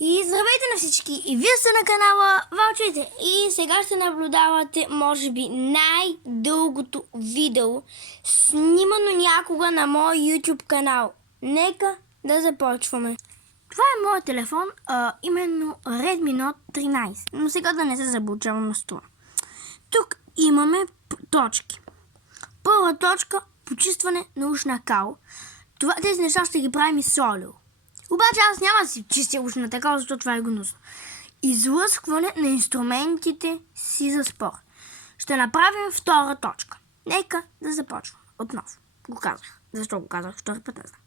И здравейте на всички! И вие сте на канала Вълчите. И сега ще наблюдавате, може би, най-дългото видео, снимано някога на мой YouTube канал. Нека да започваме. Това е моят телефон, именно Redmi Note 13. Но сега да не се заблуждаваме с това. Тук имаме точки. Първа точка – почистване на ушна кал. Тези неща ще ги правим и с олио. Обаче аз няма да си чистя ушната кал, защото това е гнусно. Излъскване на инструментите си за спорт. Ще направим втора точка. Нека да започвам. Отново. Го казах. Защо го казах? Втори път не знам.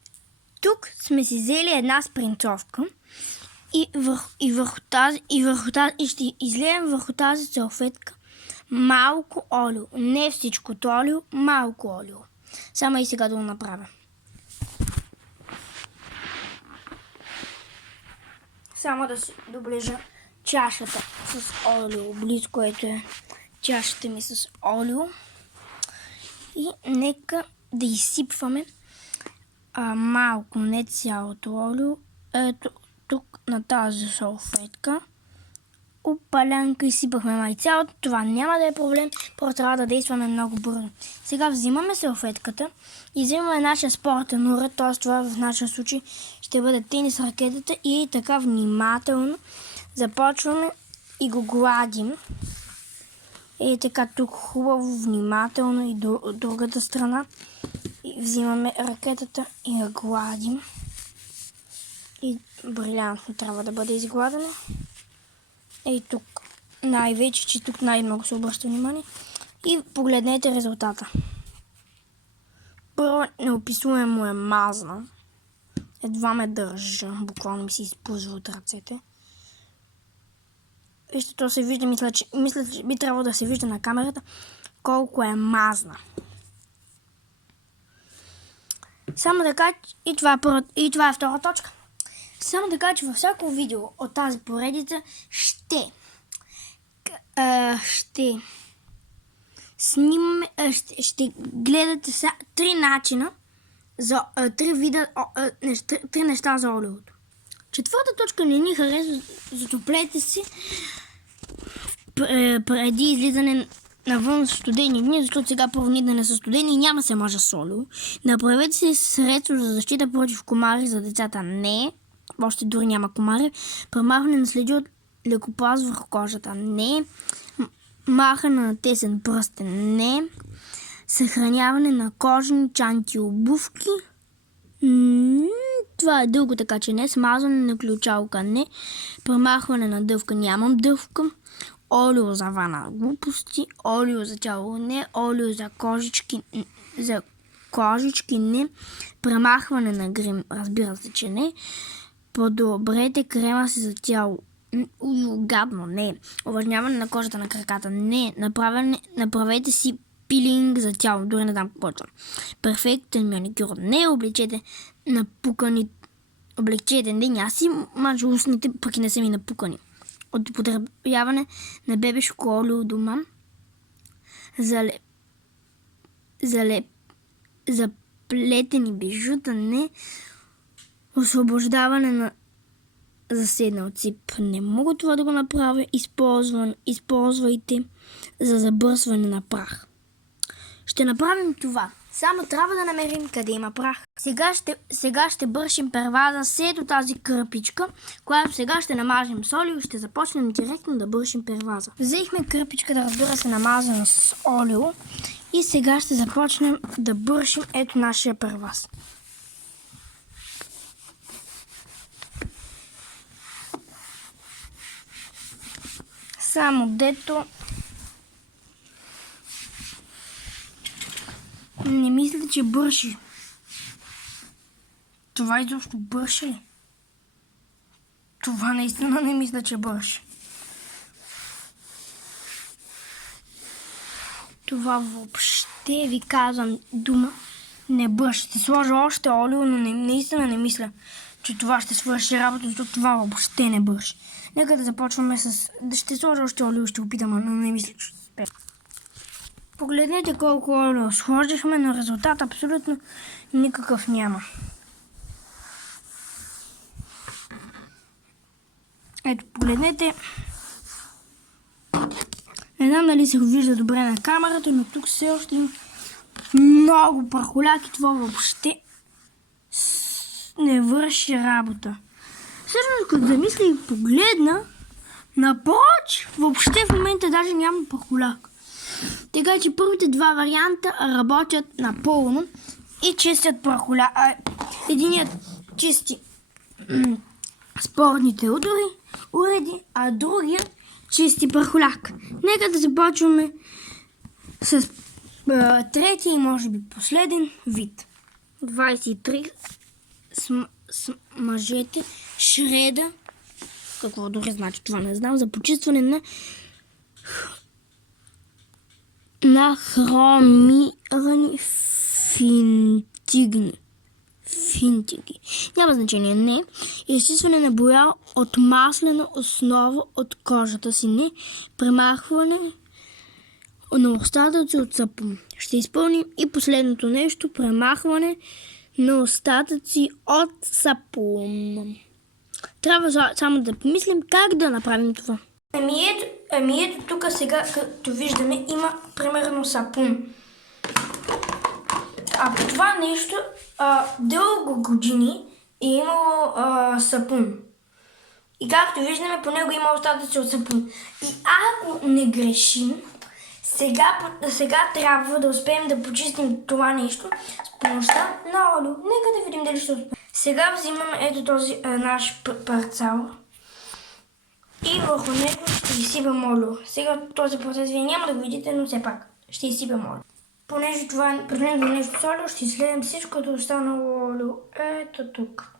Тук сме си взели една спринцовка и ще излеем върху тази салфетка малко олио. Не всичкото олио, малко олио. Само и сега да го направя. Само да си доближа чашата с олио, близко, което е чашата ми с олио. И нека да изсипваме малко, не цялото олио. Ето тук на тази салфетка. Опалянка изсипахме май цялото. Това няма да е проблем, просто трябва да действаме много бързо. Сега взимаме салфетката и взимаме нашия спортен уред, т.е. това в нашия случай ще бъде тенис ракетата и така внимателно започваме и го гладим. И така тук хубаво, внимателно и до другата страна. И взимаме ракетата и я гладим. И брилянтно трябва да бъде изгладена. И тук най-вече, че тук най-много се обръща внимание. И погледнете резултата. Първо неописуемо е мазна. Едва ме държа. Буквално ми се изпузва от ръцете. Вижте, то се вижда, мисля, че би трябвало да се вижда на камерата колко е мазна. Само така, и това е втора точка. Само така, че във всяко видео от тази поредица ще снимаме, ще гледате три начина за три неща за олиото. Четвърта точка не ни харесва, затоплете си преди излизане навън с студени дни, защото сега първо да не са студени и няма се мажа с олио. Направете си средство за защита против комари за децата. Не. Още дори няма комари. Премахване на следи от лекопласт върху кожата. Не. Махане на тесен пръстен. Не. Съхраняване на кожени чанти обувки. Това е дълго, така че не. Смазване на ключалка. Не. Премахване на дъвка. Нямам дъвка. Олио за вана. Глупости. Олио за тяло. Не. Олио за кожички. Не. Премахване на грим. Разбира се, че не. Подобрете крема си за тяло. Гадно, не. Увлажняване на кожата на краката. Не. Направете си пилинг за тяло. Дори не знам какво. Перфектен маникюр. Не. Облечете напукани. Облегчете. Не, няма си мажа устните, пък и не са ми напукани. От употребяване на бебешко олио дома. Заплетени бижута. Не. Освобождаване на заседнал цип. Не мога това да го направя. Използвайте за забърсване на прах. Ще направим това. Само трябва да намерим къде има прах. Сега ще бършим перваза с ето тази кърпичка, която сега ще намажем с олио и ще започнем директно да бършим перваза. Взехме кърпичката, разбира се, намазана с олио и сега ще започнем да бършим ето нашия перваз. Само дето не мисля, че бърши. Това изобщо бърши ли? Това наистина не мисля, че бърши. Това въобще, ви казвам, дума не бърши. Ще сложа още олио, но наистина не мисля, че това ще свърши работа, защото това въобще не бърши. Нека да започваме с... Ще сложа още олио, ще опитам, но не мисля, че ще успея. Погледнете колко олио сложихме, но резултат абсолютно никакъв няма. Ето, погледнете. Не знам дали се вижда добре на камерата, но тук все още има много прахоляки. Това въобще не върши работа. Всъщност, като замисля и погледна, напроч, въобще в момента даже няма прахоляк. Така че първите два варианта работят напълно и чистят прахоляк. Единият чисти спортните уреди, а другия чисти прахоляк. Нека да започваме с третия и може би последен вид. 23 смажете шреда. Какво дори значи това не знам. За почистване на хромирани финтиги. Няма значение. Не. Изчистване на боя от маслена основа от кожата си. Не. Премахване на остатъци от сапун. Ще изпълним и последното нещо. Премахване на остатъци от сапун. Трябва само да помислим как да направим това. Ами ето тук сега, като виждаме, има примерно сапун. А по това нещо дълго години е имало сапун. И както виждаме, по него има остатъци от сапун. И ако не грешим, сега трябва да успеем да почистим това нещо с помощта на олио. Нека да видим дали ще успеем. Сега взимаме ето този наш парцал и върху него ще изсипам олио. Сега този процес вие няма да го видите, но все пак ще изсипам олио. Понеже това е предмет нещо с олио, ще изследим всичкото останало олио. Ето тук.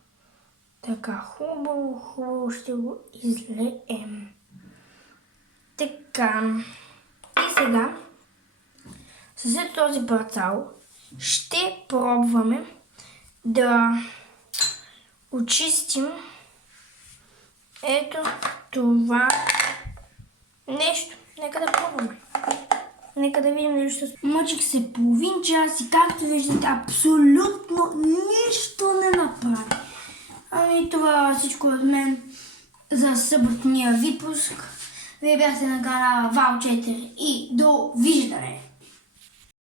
Така, хубаво ще го излеем. Така. И сега, след този парцал, ще пробваме да очистим ето това нещо. Нека да пробваме. Нека да видим дали ще... Мъчих се половин час и както виждате, абсолютно нищо не направи. Ами това всичко от мен за съботния випуск. Вие бяхте на канала Вал 4 и довиждане!